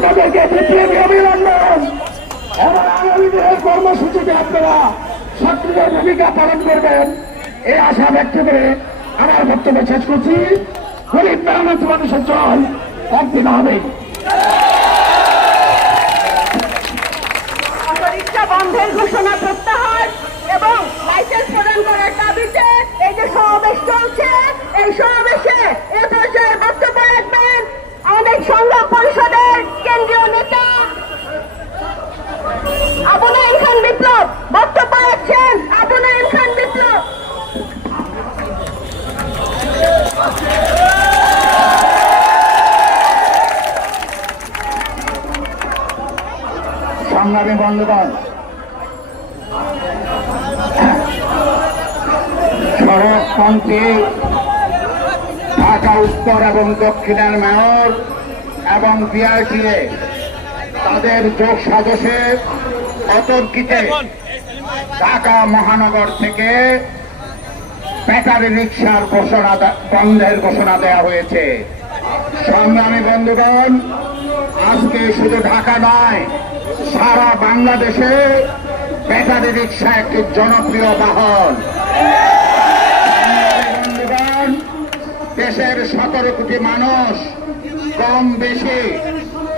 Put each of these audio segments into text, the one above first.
আপনাদেরকে অভিনন্দন। এবং আগামী দিনের কর্মসূচিতে আপনারা সক্রিয় ভূমিকা পালন করবেন। এই আশা ব্যক্ত করে আমার বক্তব্য শেষ করছি। গরিব মেহনত মানুষের জল একদিন হবেই অটোরিক্সা বন্ধের ঘোষণা প্রত্যাহার এবং লাইসেন্স প্রদান করার দাবিতে এই যে সমাবেশ চলছে, এই সমাবেশে সংগ্রামী বন্ধুগণ সড়কপন্থী ঢাকা উত্তর এবং দক্ষিণের মেয়র এবং বিআরটিএ তাদের যোগ সাজসে অতর্কিতে ঢাকা মহানগর থেকে ব্যাটারি রিক্সার ঘোষণা বন্ধের ঘোষণা দেওয়া হয়েছে। সংগ্রামী বন্ধুগণ, আজকে শুধু ঢাকা নয় সারা বাংলাদেশে ব্যাটারি রিক্সা একটি জনপ্রিয় বাহন। দেশের সতেরো কোটি মানুষ কম বেশি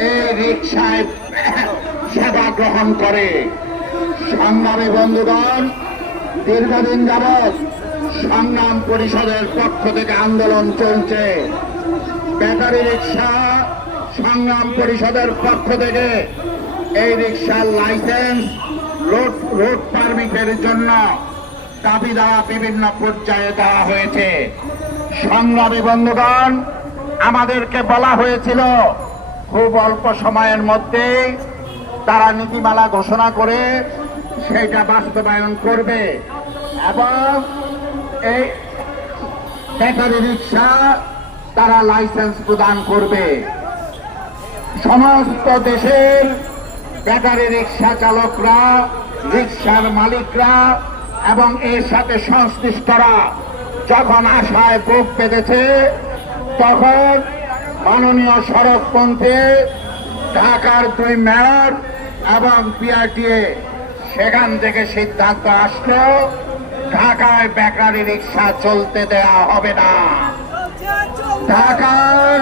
এই রিক্সায় সেবা গ্রহণ করে। সংগ্রামী বন্ধুগণ, দীর্ঘদিন যাবৎ সংগ্রাম পরিষদের পক্ষ থেকে আন্দোলন চলছে। ব্যাটারি রিক্সা সংগ্রাম পরিষদের পক্ষ থেকে এই রিক্সার লাইসেন্স, রোড রোড পারমিটের জন্য দাবি দেওয়া বিভিন্ন পর্যায়ে দেওয়া হয়েছে। সংগ্রামী বন্ধুগণ, আমাদেরকে বলা হয়েছিল, খুব অল্প সময়ের মধ্যে তারা নীতিমালা ঘোষণা করে সেটা বাস্তবায়ন করবে। এবং এই ব্যাটারি রিক্সা তারা লাইসেন্স প্রদান করবে। সমস্ত দেশের ব্যাটারি রিক্সা চালকরা রিক্সার মালিকরা এবং এর সাথে সংশ্লিষ্টরা যখন আশায় বুক পেতেছে তখন মাননীয় সড়কপন্থী ঢাকার দুই মেয়র এবং পিআরটিএ সেখান থেকে সিদ্ধান্ত আসলো, ঢাকায় বেকারি রিক্সা চলতে দেয়া হবে না। ঢাকার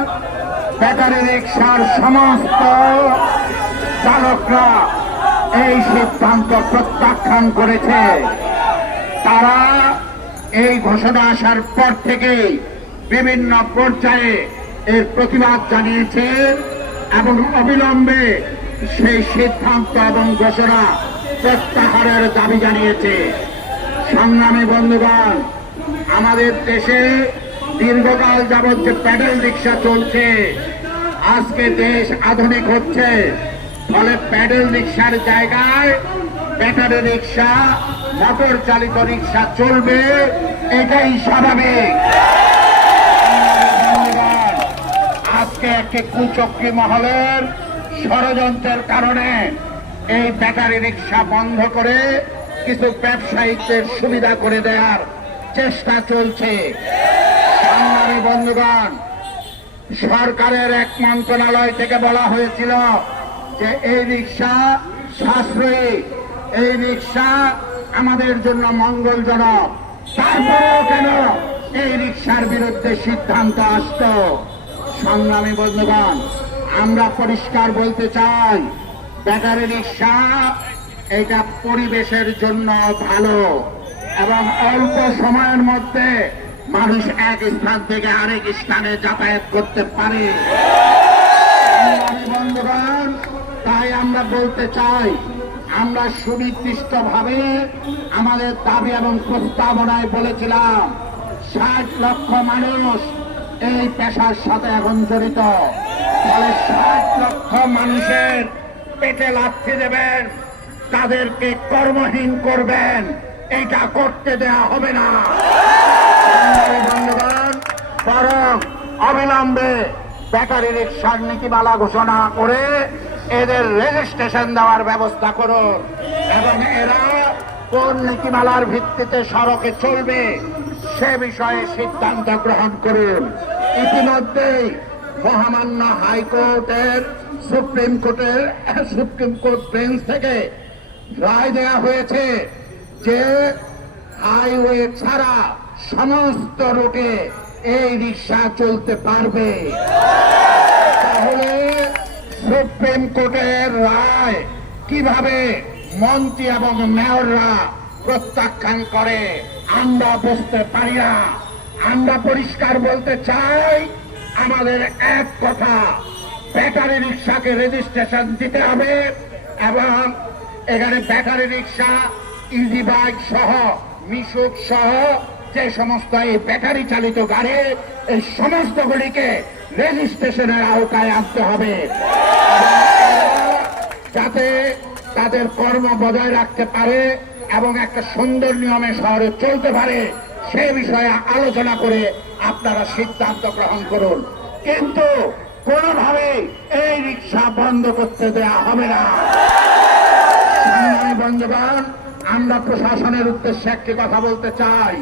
ব্যাটারি রিক্সার সমস্ত চালকরা এই সিদ্ধান্ত প্রত্যাখ্যান করেছে। তারা এই ঘোষণা আসার পর থেকে বিভিন্ন পর্যায়ে এর প্রতিবাদ জানিয়েছে এবং অবিলম্বে সেই সিদ্ধান্ত এবং ঘোষণা প্রত্যাহারের দাবি জানিয়েছে। সংগ্রামী বন্ধুগণ, আমাদের দেশে দীর্ঘকাল যাবৎ যে প্যাডেল রিক্সা চলছে, আজকে দেশ আধুনিক হচ্ছে। ফলে প্যাডেল রিক্সার জায়গায় ব্যাটারি রিক্সা মোটর চালিত রিক্সা চলবে, এটাই স্বাভাবিক। আজকে একটি কুচক্রী মহলের ষড়যন্ত্রের কারণে এই ব্যাটারি রিক্সা বন্ধ করে কিছু ব্যবসায়ীদের সুবিধা করে দেওয়ার চেষ্টা চলছে। বন্ধুগণ, সরকারের এক মন্ত্রণালয় থেকে বলা হয়েছিল যে এই রিক্সা সাশ্রয়ী, এই রিক্সা আমাদের জন্য মঙ্গলজনক। তারপরেও কেন এই রিক্সার বিরুদ্ধে সিদ্ধান্ত আসত? সংগ্রামী বন্ধুগণ, আমরা পরিষ্কার বলতে চাই ব্যাটারি রিক্সা এটা পরিবেশের জন্য ভালো এবং অল্প সময়ের মধ্যে মানুষ এক স্থান থেকে আরেক স্থানে যাতায়াত করতে পারে। বন্ধুগণ তাই আমরা বলতে চাই আমরা সুনির্দিষ্ট ভাবে আমাদের দাবি এবং প্রস্তাবনায় বলেছিলাম ষাট লক্ষ মানুষ এই পেশার সাথে এখন জড়িত। ষাট লক্ষ মানুষের পেটে লাথি দেবেন তাদেরকে কর্মহীন করবেন এটা করতে দেয়া হবে না। বন্ধুগণ, বরং অবিলম্বে ব্যাটারি রিক্সার নীতিমালা ঘোষণা করে এদের রেজিস্ট্রেশন দেওয়ার ব্যবস্থা করুন। এবং এরা কোন নীতিমালার ভিত্তিতে সড়কে চলবে সে বিষয়ে সিদ্ধান্ত গ্রহণ করুন। ইতিমধ্যেই মহামান্য হাইকোর্টের সুপ্রিম কোর্টের, সুপ্রিম কোর্ট বেঞ্চ থেকে রায় দেওয়া হয়েছে যে হাইওয়ে ছাড়া সমস্ত রুটে এই রিক্সা চলতে পারবে। তাহলে সুপ্রিম কোর্টের রায় কীভাবে মন্ত্রী এবং মেয়ররা প্রত্যাখ্যান করে, আমরা বুঝতে পারি না। আমরা পরিষ্কার বলতে চাই, আমাদের এক কথা, ব্যাটারি রিক্সাকে রেজিস্ট্রেশন দিতে হবে এবং এখানে ব্যাটারি রিক্সা ইজি বাইক সহ, মিশুক সহ যে সমস্ত এই ব্যাটারি চালিত গাড়ি, এই সমস্ত গুলিকে রেজিস্ট্রেশনের আওতায় আনতে হবে। যাতে তাদের কর্ম বজায় রাখতে পারে এবং একটা সুন্দর নিয়মে শহরে চলতে পারে, সে বিষয়ে আলোচনা করে আপনারা সিদ্ধান্ত গ্রহণ করুন। কিন্তু কোনোভাবে এই রিক্সা বন্ধ করতে দেয়া হবে না। বন্ধুগণ, আমরা প্রশাসনের উদ্দেশ্যে একটি কথা বলতে চাই।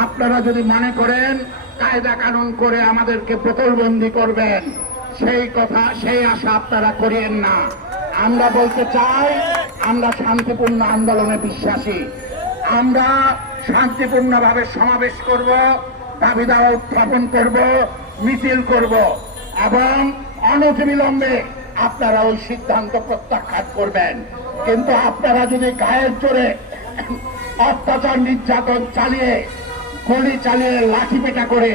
আপনারা যদি মনে করেন কায়দা কানুন করে আমাদেরকে প্রতলবন্দি করবেন, সেই কথা, সেই আশা আপনারা করিয়েন না। আমরা বলতে চাই, আমরা শান্তিপূর্ণ আন্দোলনে বিশ্বাসী। আমরা শান্তিপূর্ণভাবে সমাবেশ করব দাবি দাওয়া উত্থাপন করব, মিছিল করব, এবং অনতিবিলম্বে আপনারা ওই সিদ্ধান্ত প্রত্যাখ্যান করবেন। কিন্তু আপনারা যদি গায়ের জোরে অত্যাচার নির্যাতন চালিয়ে গুলি চালিয়ে লাঠি পেটা করে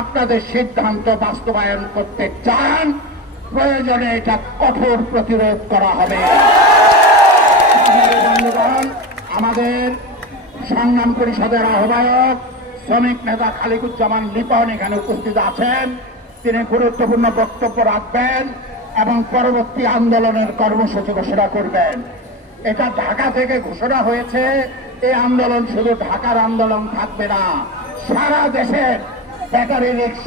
আপনাদের সিদ্ধান্ত বাস্তবায়ন করতে চান, প্রয়োজনে এটা কঠোর প্রতিরোধ করা হবে। আমাদের সংগ্রাম পরিষদের আহ্বায়ক শ্রমিক নেতা খালিকুজ্জামান লিপন এখানে উপস্থিত আছেন। তিনি গুরুত্বপূর্ণ বক্তব্য রাখবেন এবং পরবর্তী আন্দোলনের কর্মসূচি ঘোষণা করবেন। এটা ঢাকা থেকে ঘোষণা হয়েছে, এই আন্দোলন শুধু ঢাকার আন্দোলন থাকবে না, সারা দেশের ব্যাটারি রিক্সা